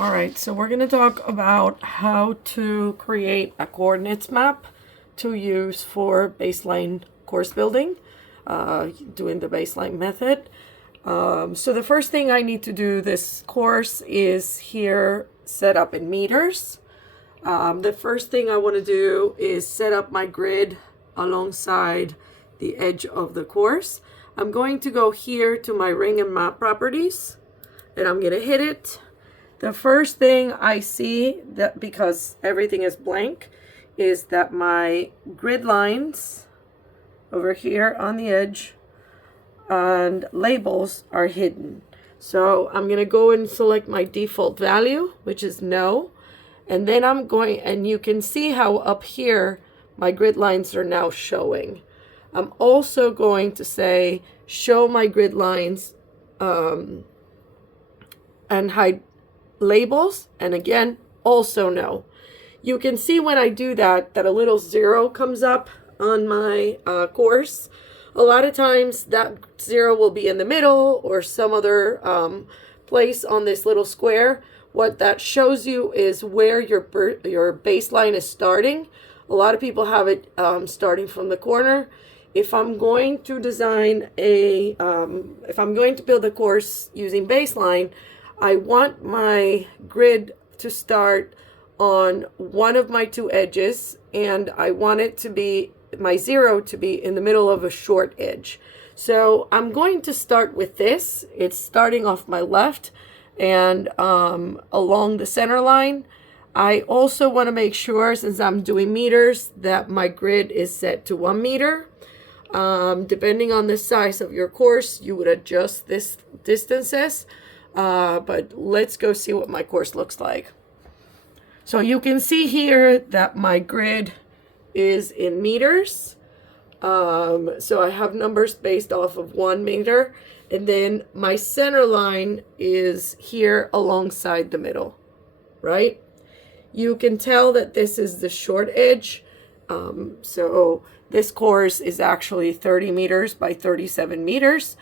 All right, so we're going to talk about how to create a coordinates map to use for baseline course building, doing the baseline method. So the first thing I need to do this course is here set up in meters. The first thing I want to do is set up my grid alongside the edge of the course. I'm going to go here to my ring and map properties, and I'm going to hit it. The first thing I see, that because everything is blank, is that my grid lines over here on the edge and labels are hidden. So I'm going to go and select my default value, which is no. And then I'm going, and you can see how up here my grid lines are now showing. I'm also going to say show my grid lines and hide labels, and again also no. You can see when I do that a little 0 comes up on my course. A lot of times that 0 will be in the middle or some other place on this little square. What that shows you is where your baseline is starting. A lot of people have it starting from the corner. If I'm going to design if I'm going to build a course using baseline, I want my grid to start on one of my two edges, and I want it to be, my 0 to be in the middle of a short edge. So I'm going to start with this. It's starting off my left and along the center line. I also want to make sure, since I'm doing meters, that my grid is set to 1 meter. Depending on the size of your course, you would adjust this distances. But let's go see what my course looks like. So you can see here that my grid is in meters. So I have numbers based off of 1 meter. And then my center line is here alongside the middle, right? You can tell that this is the short edge. So this course is actually 30 meters by 37 meters.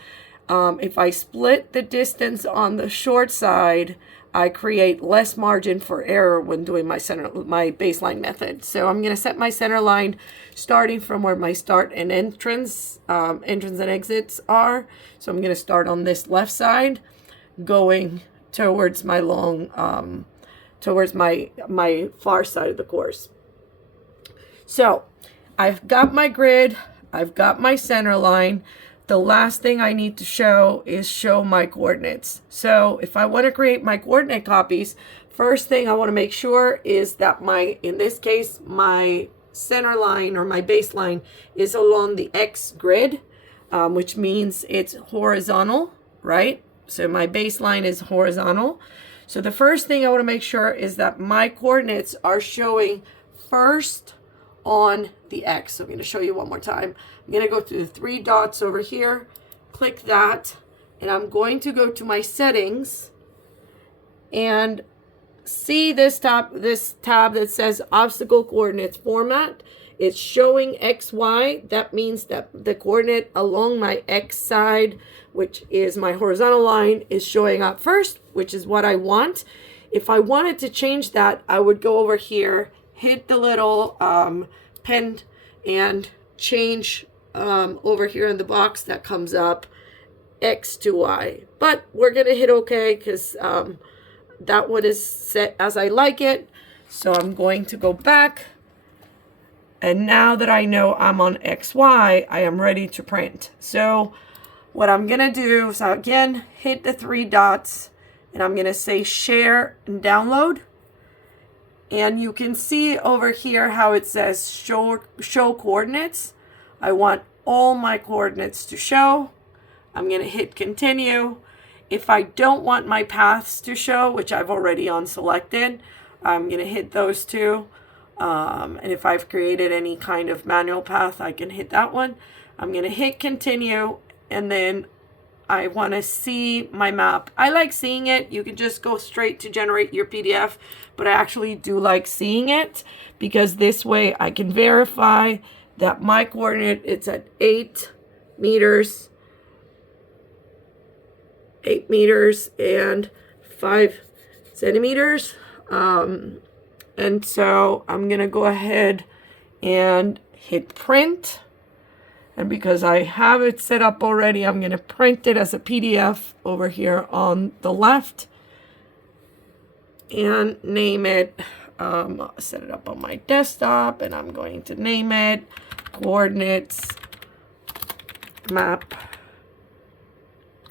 If I split the distance on the short side, I create less margin for error when doing my baseline method. So I'm going to set my center line starting from where my start and entrance and exits are. So I'm going to start on this left side, going towards my towards my far side of the course. So I've got my grid, I've got my center line. The last thing I need to show is show my coordinates. So if I want to create my coordinate copies, first thing I want to make sure is that in this case, my center line or my baseline is along the X grid, which means it's horizontal, right? So my baseline is horizontal. So the first thing I want to make sure is that my coordinates are showing first on the X. So I'm going to show you one more time. I'm going to go to the 3 dots over here, click that, and I'm going to go to my settings and see this tab that says obstacle coordinates format. It's showing XY. That means that the coordinate along my X side, which is my horizontal line, is showing up first, which is what I want. If I wanted to change that, I would go over here, hit the little pen, and change over here in the box that comes up X to Y. But we're going to hit OK because that one is set as I like it. So I'm going to go back. And now that I know I'm on XY, I am ready to print. So what I'm going to do is, again, hit the 3 dots, and I'm going to say share and download. And you can see over here how it says show coordinates. I want all my coordinates to show. I'm going to hit continue. If I don't want my paths to show, which I've already unselected, I'm going to hit those two. And if I've created any kind of manual path, I can hit that one. I'm going to hit continue, and then I want to see my map. I like seeing it. You can just go straight to generate your PDF, but I actually do like seeing it because this way I can verify that my coordinate, it's at 8 meters, 8 meters and 5 centimeters. And so I'm going to go ahead and hit print. And because I have it set up already, I'm going to print it as a PDF over here on the left and name it. Set it up on my desktop, and I'm going to name it Coordinates Map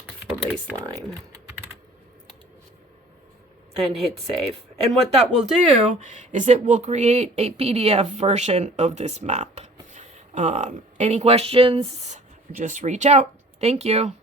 for Baseline. And hit save. And what that will do is it will create a PDF version of this map. Any questions? Just reach out. Thank you.